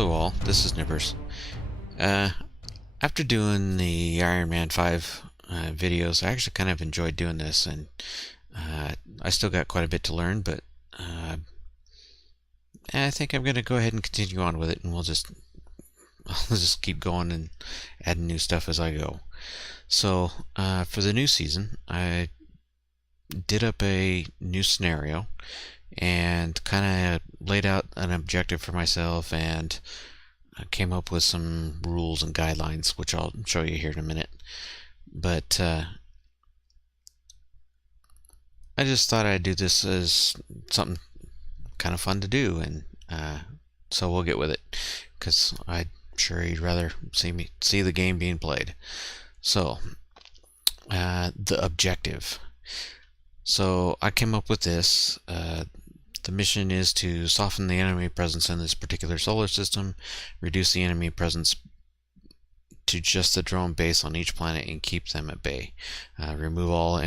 Hello all, this is Nippers. Uh, After doing the Iron Man 5 videos, I actually kind of enjoyed doing this, and I still got quite a bit to learn, but I think I'm going to go ahead and continue on with it, and I'll just keep going and adding new stuff as I go. So, for the new season, I did up a new scenario and kind of laid out an objective for myself, and I came up with some rules and guidelines, which I'll show you here in a minute. But I just thought I'd do this as something kind of fun to do, and so we'll get with it, because I'm sure you'd rather see the game being played. So, the objective. So I came up with this. The mission is to soften the enemy presence in this particular solar system, reduce the enemy presence to just the drone base on each planet, and keep them at bay. Remove all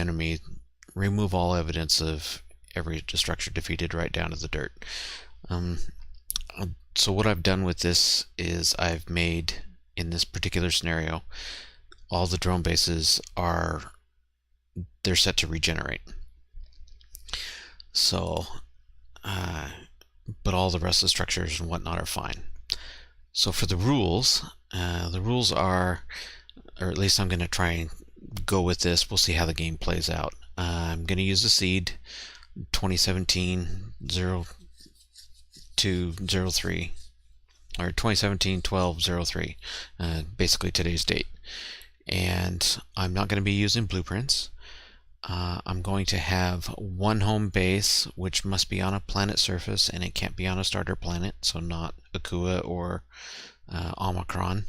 evidence of every structure defeated right down to the dirt. So what I've done with this is I've made, in this particular scenario, all the drone bases they're set to regenerate. So but all the rest of the structures and whatnot are fine. So for the rules are, or at least I'm going to try and go with this. We'll see how the game plays out. I'm going to use the seed 2017-02-03 or 2017-12-03, basically today's date. And I'm not going to be using blueprints. I'm going to have one home base, which must be on a planet surface, and it can't be on a starter planet, so not Akua or Omicron.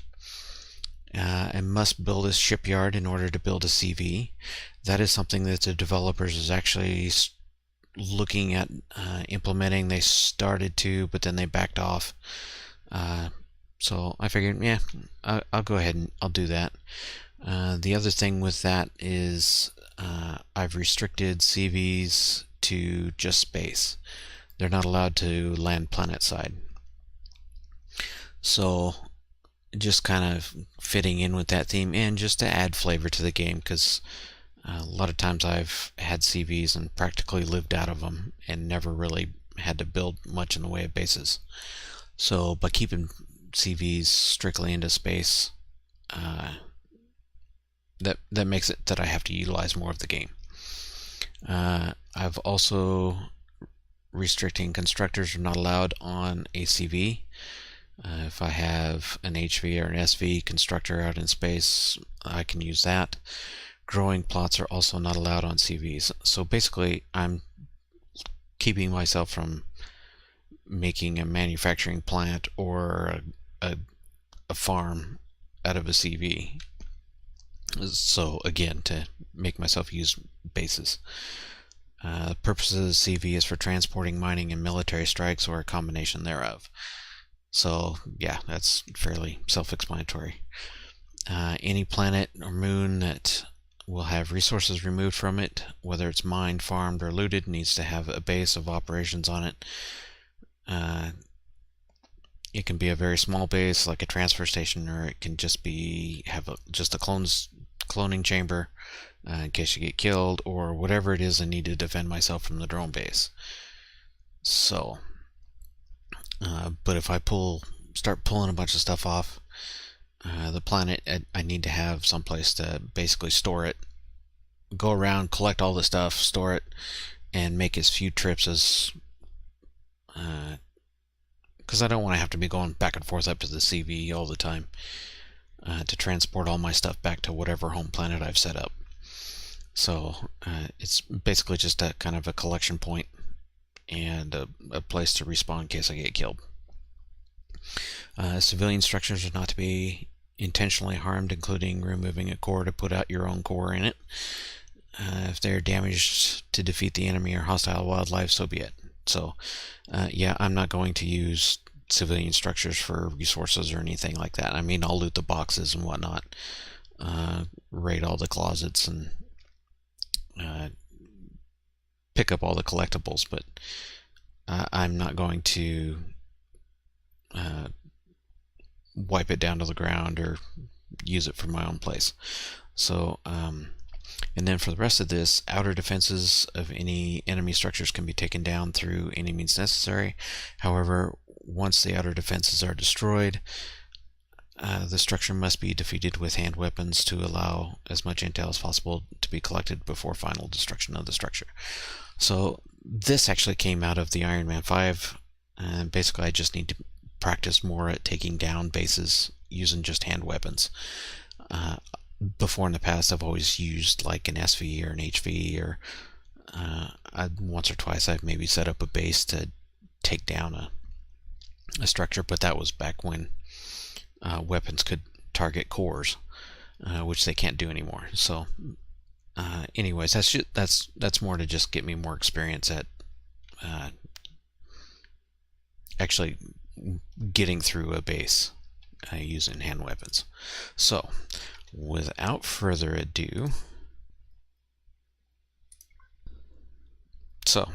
And must build a shipyard in order to build a CV. That is something that the developers is actually looking at implementing. They started to, but then they backed off. So I figured, yeah, I'll go ahead and I'll do that. The other thing with that is I've restricted CVs to just space. They're not allowed to land planet side. So just kind of fitting in with that theme, and just to add flavor to the game, because a lot of times I've had CVs and practically lived out of them and never really had to build much in the way of bases. So by keeping CVs strictly into space, that makes it that I have to utilize more of the game. I've also restricting constructors are not allowed on a CV. If I have an HV or an SV constructor out in space, I can use that. Growing plots are also not allowed on CVs. So basically, I'm keeping myself from making a manufacturing plant or a farm out of a CV. So again, to make myself use bases. The purpose of the CV is for transporting, mining, and military strikes, or a combination thereof. So yeah, that's fairly self-explanatory. Any planet or moon that will have resources removed from it, whether it's mined, farmed, or looted, needs to have a base of operations on it. It can be a very small base, like a transfer station, or it can just have just a cloning chamber in case you get killed, or whatever it is I need to defend myself from the drone base. So, but if I start pulling a bunch of stuff off the planet, I need to have someplace to basically store it, go around, collect all the stuff, store it, and make as few trips as because I don't want to have to be going back and forth up to the CV all the time to transport all my stuff back to whatever home planet I've set up. So it's basically just a kind of a collection point and a place to respawn in case I get killed. Civilian structures are not to be intentionally harmed, including removing a core to put out your own core in it. If they're damaged to defeat the enemy or hostile wildlife, so be it. So yeah, I'm not going to use civilian structures for resources or anything like that. I mean, I'll loot the boxes and whatnot, raid all the closets, and pick up all the collectibles, but I'm not going to wipe it down to the ground or use it for my own place. So, and then for the rest of this, outer defenses of any enemy structures can be taken down through any means necessary. However, once the outer defenses are destroyed, the structure must be defeated with hand weapons to allow as much intel as possible to be collected before final destruction of the structure. So this actually came out of the Iron Man 5, and basically I just need to practice more at taking down bases using just hand weapons. Before in the past I've always used like an SV or an HV, or once or twice I've maybe set up a base to take down a structure, but that was back when weapons could target cores, which they can't do anymore. So anyways, that's more to just get me more experience at actually getting through a base using hand weapons. So without further ado, so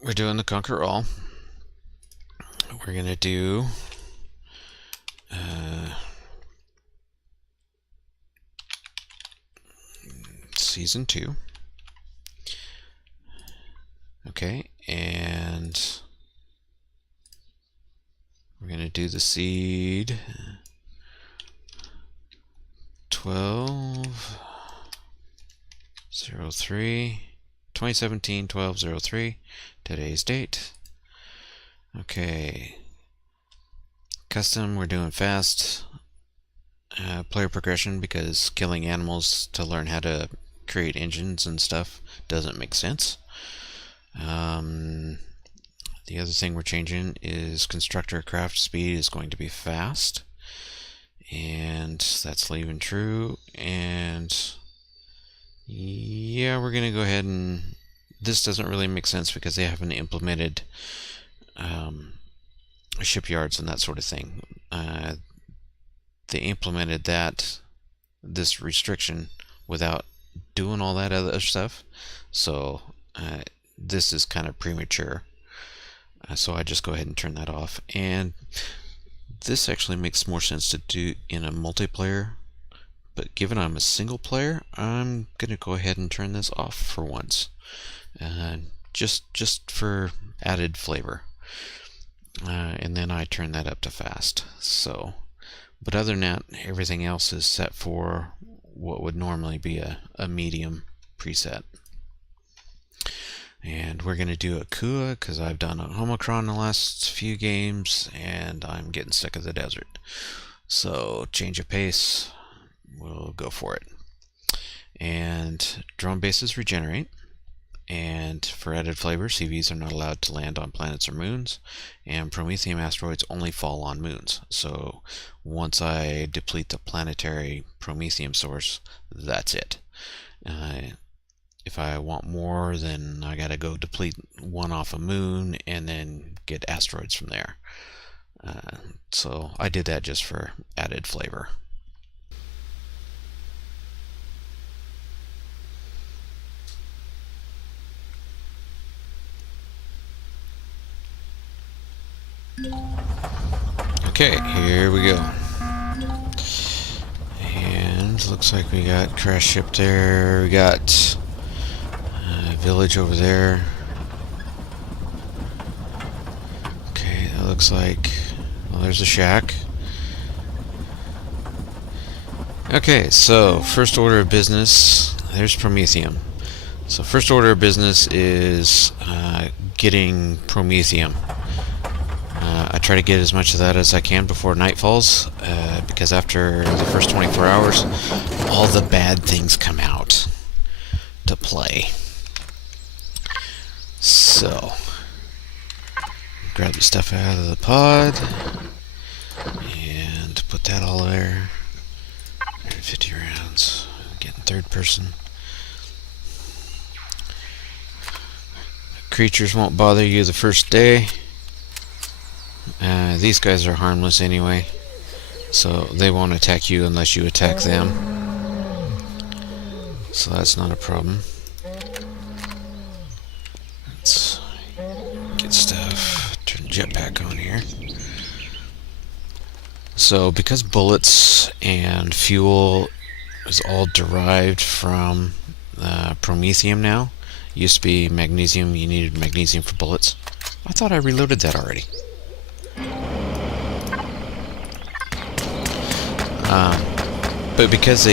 we're doing the Conquer All. We're gonna do Season 2. Okay, and we're going to do the seed 12/03 2017 12/03, today's date. Okay, custom, we're doing fast. Player progression, because killing animals to learn how to create engines and stuff doesn't make sense. The other thing we're changing is constructor craft speed is going to be fast, and that's leaving true. And yeah, we're gonna go ahead and this doesn't really make sense because they haven't implemented shipyards and that sort of thing. They implemented this restriction without doing all that other stuff, so this is kind of premature. So I just go ahead and turn that off. And this actually makes more sense to do in a multiplayer, but given I'm a single player, I'm gonna go ahead and turn this off for once, just for added flavor. And then I turn that up to fast. So, but other than that, everything else is set for what would normally be a medium preset. And we're going to do a Kua because I've done a Omicron the last few games and I'm getting sick of the desert. So change of pace, we'll go for it. And drone bases regenerate. And for added flavor, CVs are not allowed to land on planets or moons, and Prometheum asteroids only fall on moons. So once I deplete the planetary Prometheum source, that's it. If I want more, then I gotta go deplete one off a moon and then get asteroids from there. So I did that just for added flavor. Okay, here we go. And looks like we got crash ship there. We got village over there. Okay, that looks like, well, there's a shack. Okay, so first order of business, there's Prometheum. So first order of business is getting Prometheum. I try to get as much of that as I can before night falls, because after the first 24 hours, all the bad things come out to play. So, grab the stuff out of the pod, and put that all there. 150 rounds, getting third person. Creatures won't bother you the first day. These guys are harmless anyway, so they won't attack you unless you attack them. So that's not a problem. Let's get stuff. Turn the jetpack on here. So because bullets and fuel is all derived from promethium now, used to be magnesium, you needed magnesium for bullets. I thought I reloaded that already. But because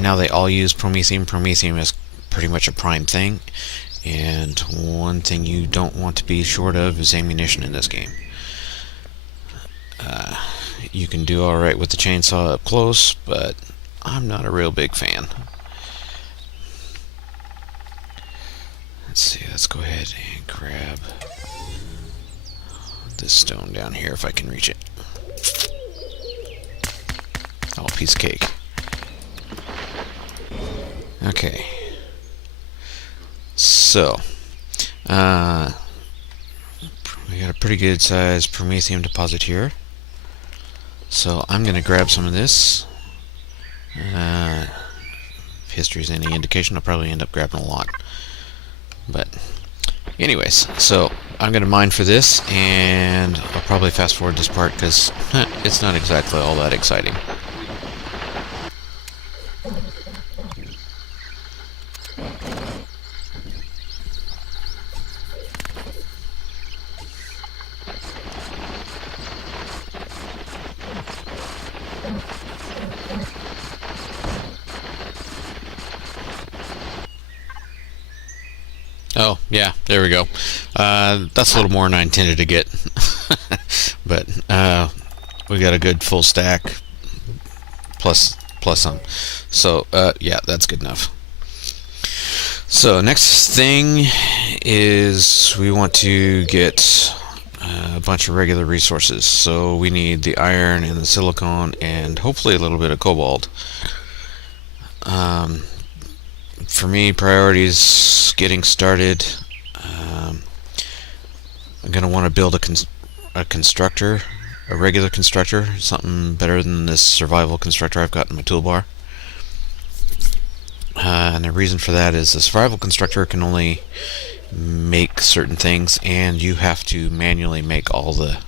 now they all use promethium is pretty much a prime thing, and one thing you don't want to be short of is ammunition in this game. You can do alright with the chainsaw up close, but I'm not a real big fan. Let's see, let's go ahead and grab this stone down here if I can reach it. Oh, piece of cake. Okay. So, we got a pretty good sized promethium deposit here. So I'm going to grab some of this. If history's any indication, I'll probably end up grabbing a lot. But anyways, so I'm going to mine for this, and I'll probably fast forward this part because it's not exactly all that exciting. Oh, yeah, there we go. That's a little more than I intended to get. But we got a good full stack plus some. So, yeah, that's good enough. So, next thing is we want to get a bunch of regular resources. So, we need the iron and the silicon and hopefully a little bit of cobalt. For me, priorities getting started. I'm going to want to build a constructor, a regular constructor, something better than this survival constructor I've got in my toolbar. And the reason for that is the survival constructor can only make certain things, and you have to manually make all the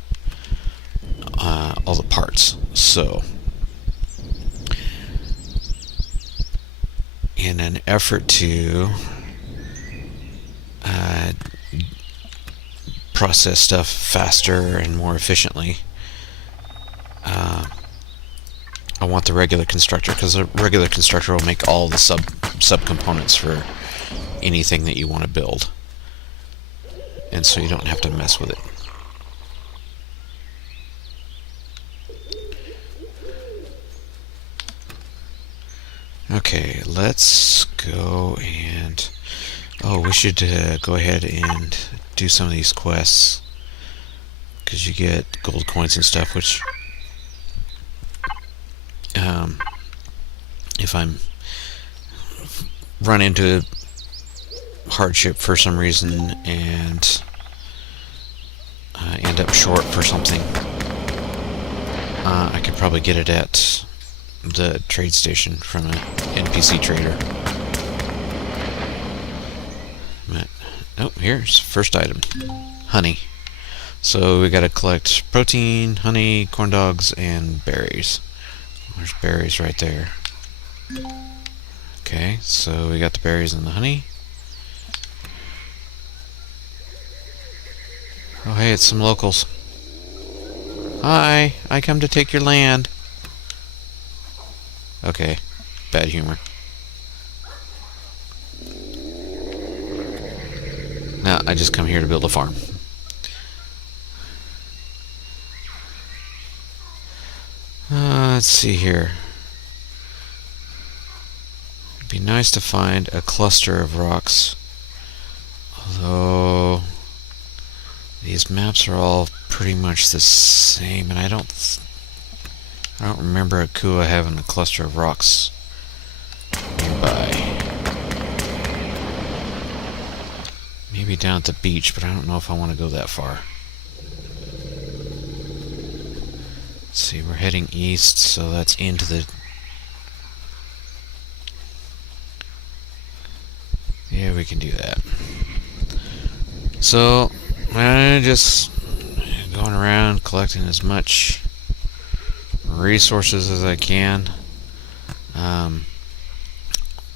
parts. So, in an effort to process stuff faster and more efficiently, I want the regular constructor, because the regular constructor will make all the subcomponents for anything that you want to build, and so you don't have to mess with it. Okay, let's go and... Oh, we should go ahead and do some of these quests, because you get gold coins and stuff, which... if I'm run into hardship for some reason and end up short for something, I could probably get it at the trade station from an NPC trader. But, oh, here's first item, honey. So we gotta collect protein, honey, corn dogs, and berries. There's berries right there. Okay, so we got the berries and the honey. Oh, hey, it's some locals. Hi, I come to take your land. Okay, bad humor. No, I just come here to build a farm. Let's see here. It'd be nice to find a cluster of rocks. Although these maps are all pretty much the same, and I don't remember Akua having a cluster of rocks nearby. Maybe down at the beach, but I don't know if I want to go that far. Let's see, we're heading east, so that's into the... Yeah, we can do that. So, I'm just going around collecting as much resources as I can.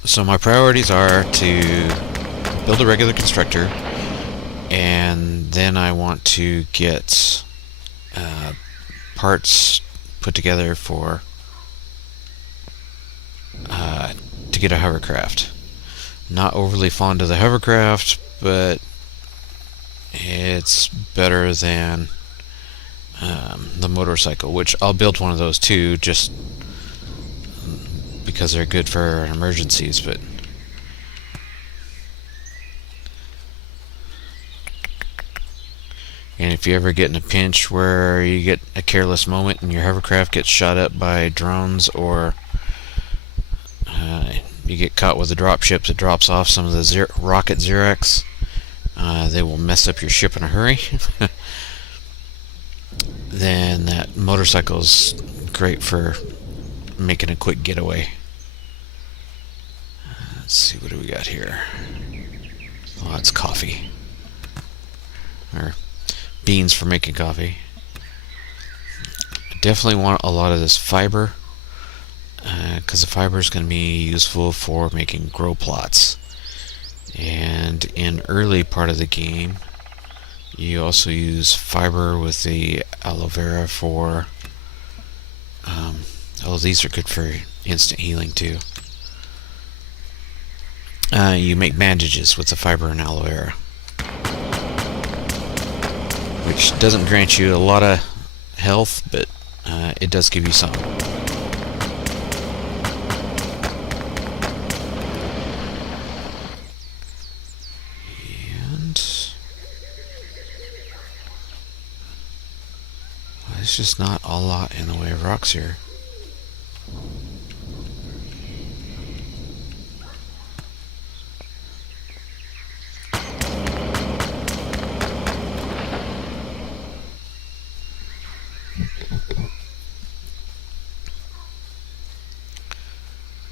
So my priorities are to build a regular constructor, and then I want to get parts put together for to get a hovercraft. Not overly fond of the hovercraft, but it's better than the motorcycle, which I'll build one of those too, just because they're good for emergencies. But and if you ever get in a pinch where you get a careless moment and your hovercraft gets shot up by drones, or you get caught with a dropship that drops off some of the rocket Xerox, they will mess up your ship in a hurry. Then that motorcycle is great for making a quick getaway. Let's see, what do we got here? Oh, it's coffee. Or beans for making coffee. I definitely want a lot of this fiber, because the fiber is going to be useful for making grow plots. And in early part of the game, you also use fiber with the aloe vera for oh, these are good for instant healing too. You make bandages with the fiber and aloe vera, which doesn't grant you a lot of health, but it does give you some. There's just not a lot in the way of rocks here.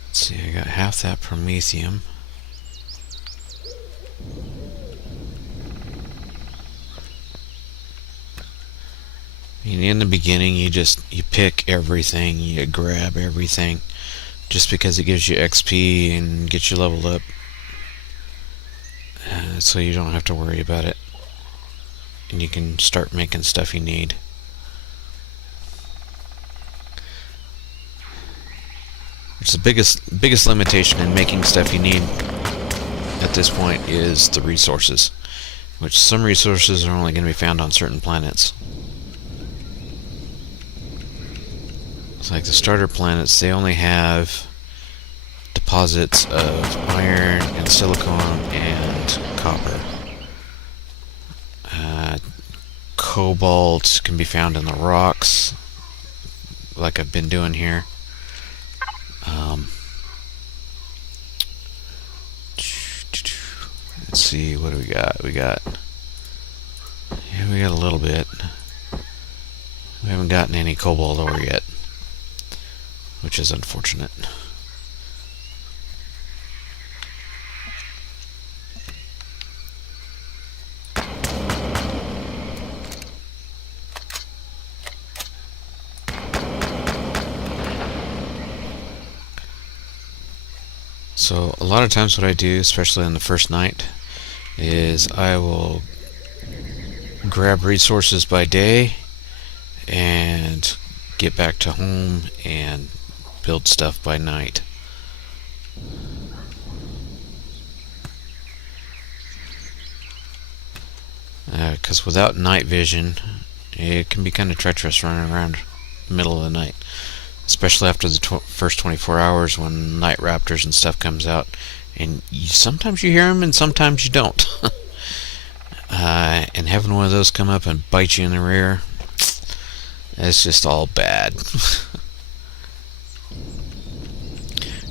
Let's see, I got half that promethium. In the beginning, you pick everything, you grab everything, just because it gives you XP and gets you leveled up, so you don't have to worry about it, and you can start making stuff you need. Which the biggest limitation in making stuff you need at this point is the resources, which some resources are only going to be found on certain planets. Like the starter planets, they only have deposits of iron and silicon and copper. Cobalt can be found in the rocks, like I've been doing here. Let's see, what do we got? We got a little bit. We haven't gotten any cobalt ore yet, which is unfortunate. So a lot of times what I do, especially on the first night, is I will grab resources by day and get back to home and build stuff by night. Because without night vision, it can be kind of treacherous running around the middle of the night, especially after the first 24 hours when night raptors and stuff comes out, and sometimes you hear them and sometimes you don't. And having one of those come up and bite you in the rear, it's just all bad.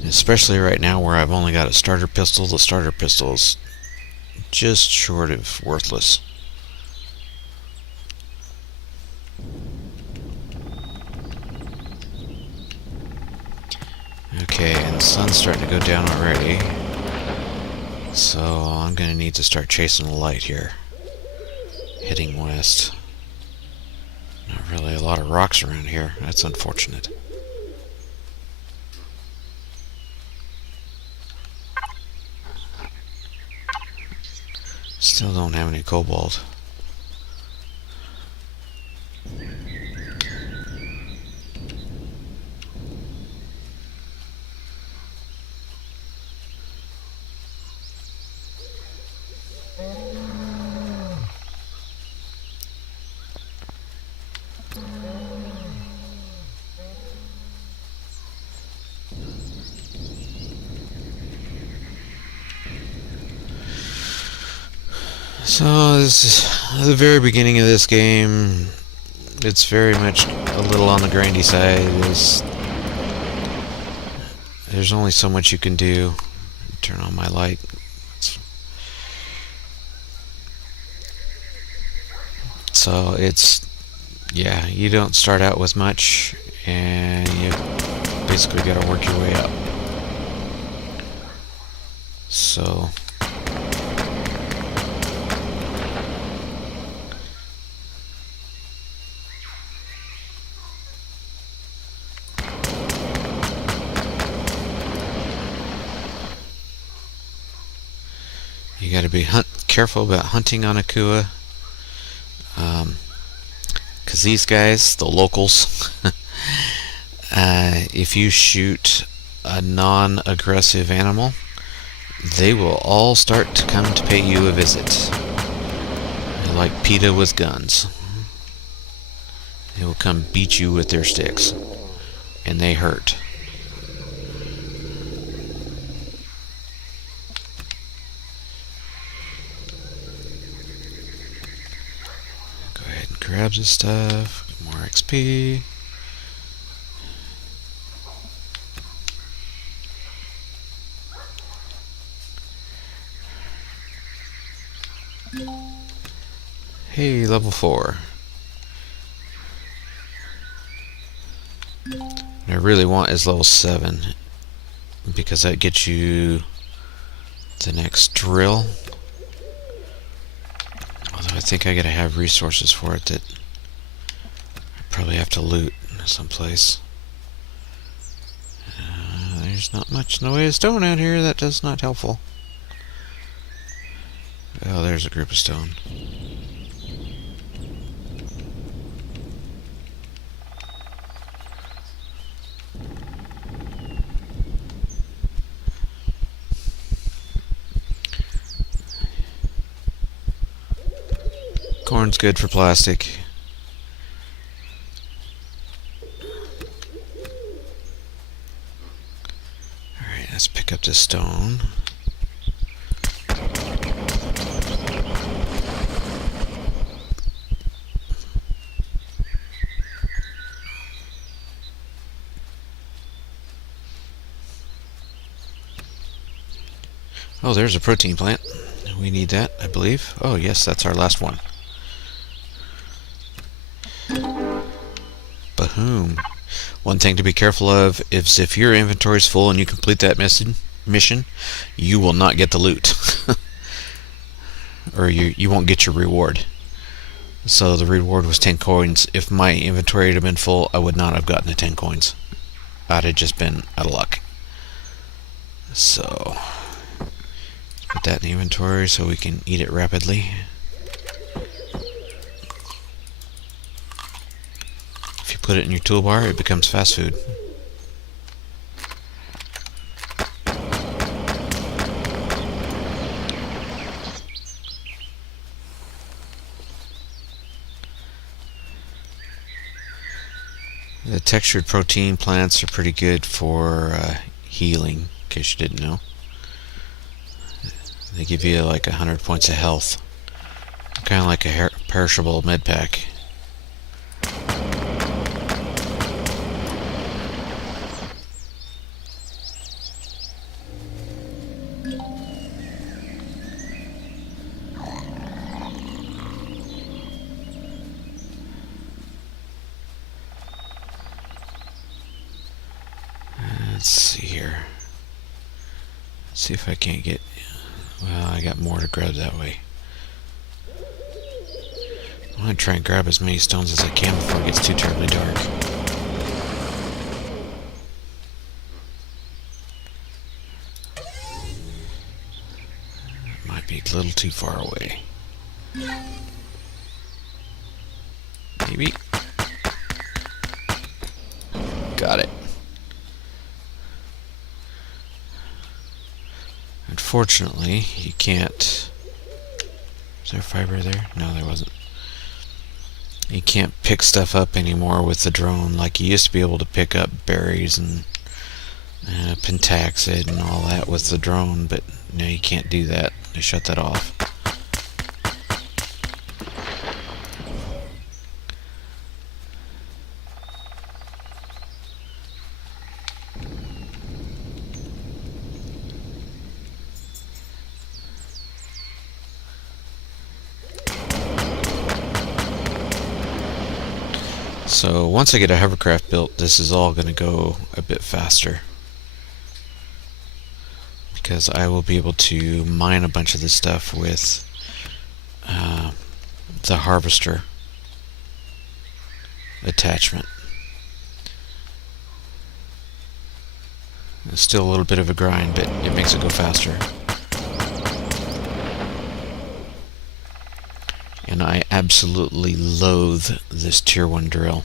Especially right now where I've only got a starter pistol. The starter pistol is just short of worthless. Okay, and the sun's starting to go down already, so I'm going to need to start chasing the light here, heading west. Not really a lot of rocks around here, that's unfortunate. Still don't have any cobalt. So this is the very beginning of this game. It's very much a little on the grindy side. There's only so much you can do. Turn on my light. So yeah, you don't start out with much, and you basically got to work your way up. So you got to be careful about hunting on Akua, because these guys, the locals, if you shoot a non-aggressive animal, they will all start to come to pay you a visit. They're like PETA with guns. They will come beat you with their sticks, and they hurt. Go ahead and grab this stuff. Get more XP. Hey, level 4. What I really want is level 7, because that gets you the next drill. Although I think I gotta have resources for it that I probably have to loot someplace. There's not much in the way of stone out here. That's not helpful. Oh, there's a group of stone. Corn's good for plastic. Alright, let's pick up this stone. Oh, there's a protein plant. We need that, I believe. Oh, yes, that's our last one. Boom. One thing to be careful of is if your inventory is full and you complete that mission, you will not get the loot. Or you won't get your reward. So the reward was 10 coins. If my inventory had been full, I would not have gotten the 10 coins. I'd have just been out of luck. So put that in the inventory so we can eat it rapidly. If you put it in your toolbar, it becomes fast food. The textured protein plants are pretty good for healing, in case you didn't know. They give you like 100 points of health. Kind of like a perishable med pack. Let's see here. Let's see if I can't get... Well, I got more to grab that way. I want to try and grab as many stones as I can before it gets too terribly dark. That might be a little too far away. Maybe. Got it. Unfortunately, you can't... Is there fiber there? No, there wasn't. You can't pick stuff up anymore with the drone like you used to be able to pick up berries and pentaxid and all that with the drone, but no, you can't do that. They shut that off. So once I get a hovercraft built, this is all going to go a bit faster, because I will be able to mine a bunch of this stuff with the harvester attachment. It's still a little bit of a grind, but it makes it go faster. And I absolutely loathe this tier 1 drill.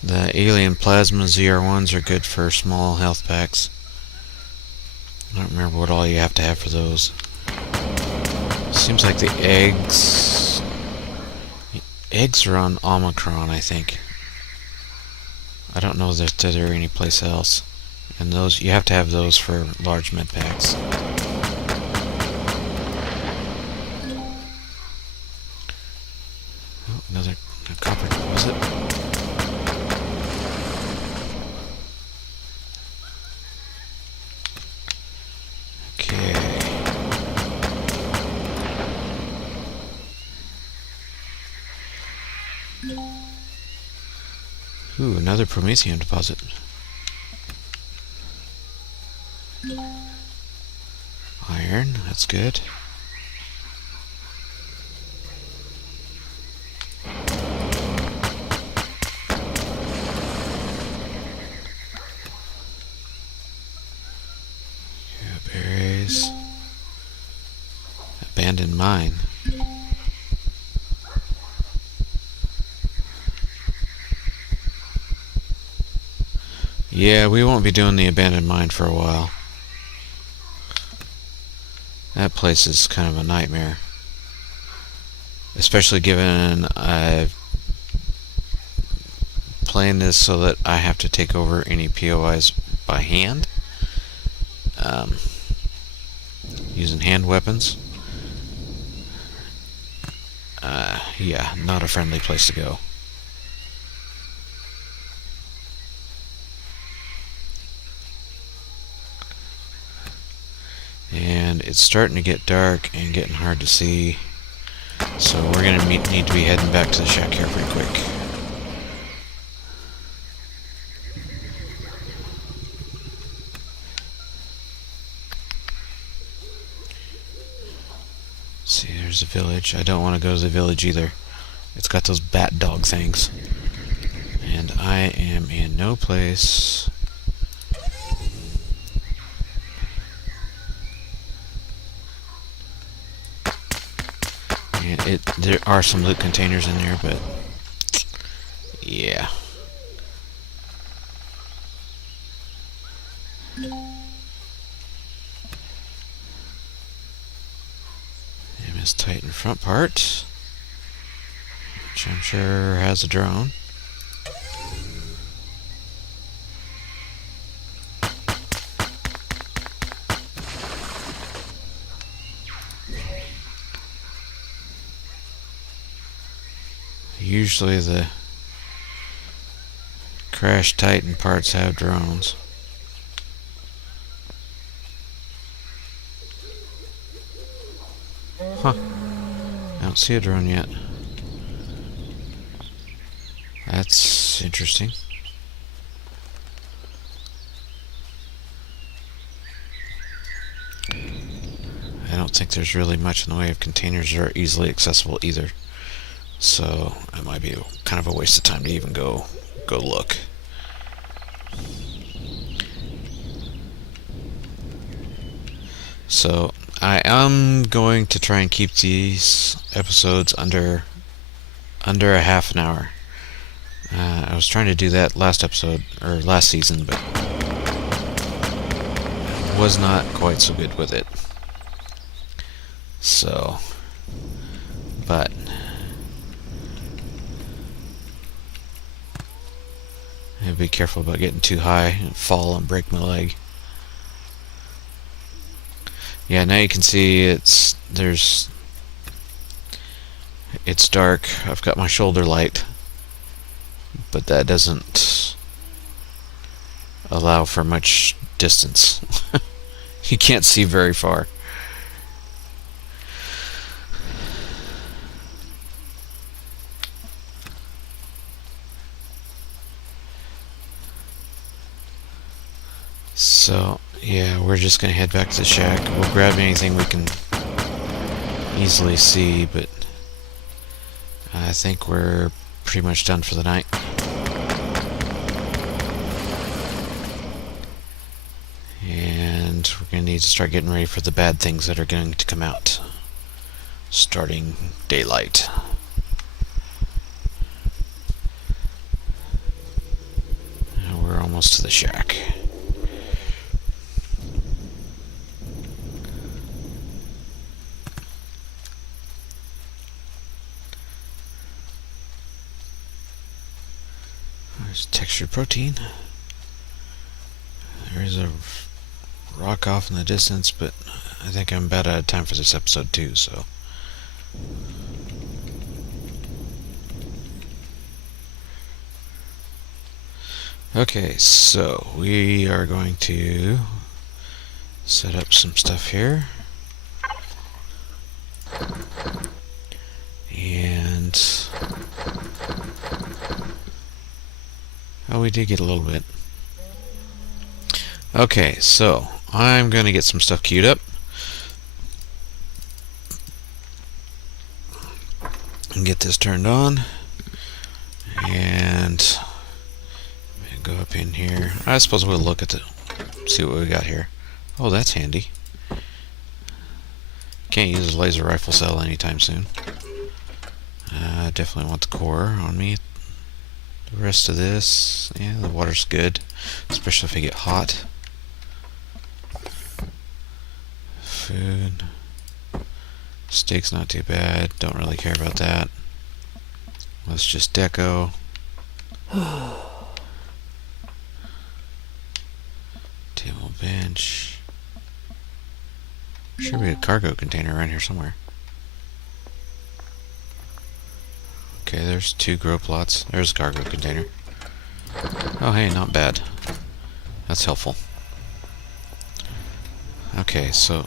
The alien plasma ZR1s are good for small health packs. I don't remember what all you have to have for those. Seems like the eggs... Eggs are on Omicron, I think. I don't know that they're anyplace else. And those, you have to have those for large med packs. Oh, another copper, was it? Ooh, another Promethium deposit. Iron, that's good. Yeah, berries. Abandoned mine. Yeah, we won't be doing the abandoned mine for a while. That place is kind of a nightmare. Especially given I'm playing this so that I have to take over any POIs by hand. Using hand weapons. Yeah, not a friendly place to go. And it's starting to get dark and getting hard to see, so we're going to need to be heading back to the shack here pretty quick. See, there's a village. I don't want to go to the village either. It's got those bat dog things. And I am in no place. And there are some loot containers in there, but yeah. MS Titan front part, which I'm sure has a drone. Usually the Crash Titan parts have drones. Huh. I don't see a drone yet. That's interesting. I don't think there's really much in the way of containers that are easily accessible either. So it might be kind of a waste of time to even go look. So I am going to try and keep these episodes under a half an hour. I was trying to do that last episode, or last season, but was not quite so good with it. So, but I'll be careful about getting too high and fall and break my leg. Yeah, now you can see it's dark. I've got my shoulder light, but that doesn't allow for much distance. You can't see very far. So, yeah, we're just going to head back to the shack. We'll grab anything we can easily see, but I think we're pretty much done for the night. And we're going to need to start getting ready for the bad things that are going to come out starting daylight. Now we're almost to the shack. There's textured protein. There is a rock off in the distance, but I think I'm about out of time for this episode too, so. Okay, so we are going to set up some stuff here. And oh, we did get a little bit. Okay, so I'm going to get some stuff queued up and get this turned on, and go up in here. I suppose we'll look at see what we got here. Oh, that's handy. Can't use a laser rifle cell anytime soon. Definitely want the core on me. The rest of this, yeah, the water's good, especially if I get hot. Food. Steak's not too bad, don't really care about that. Let's just deco. Table bench. Should be a cargo container around here somewhere. Okay, there's 2 grow plots. There's a cargo container. Oh, hey, not bad. That's helpful. Okay, so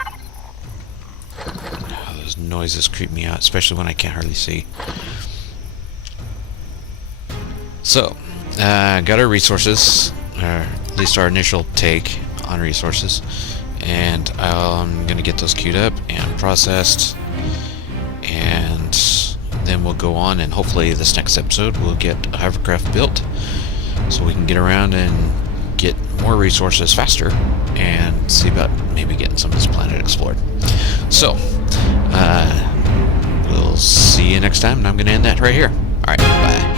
those noises creep me out, especially when I can't hardly see. So, got our resources, or at least our initial take on resources, and I'm gonna get those queued up and processed, and then we'll go on, and hopefully this next episode we'll get a hovercraft built so we can get around and get more resources faster and see about maybe getting some of this planet explored. So we'll see you next time, and I'm going to end that right here. Alright, bye.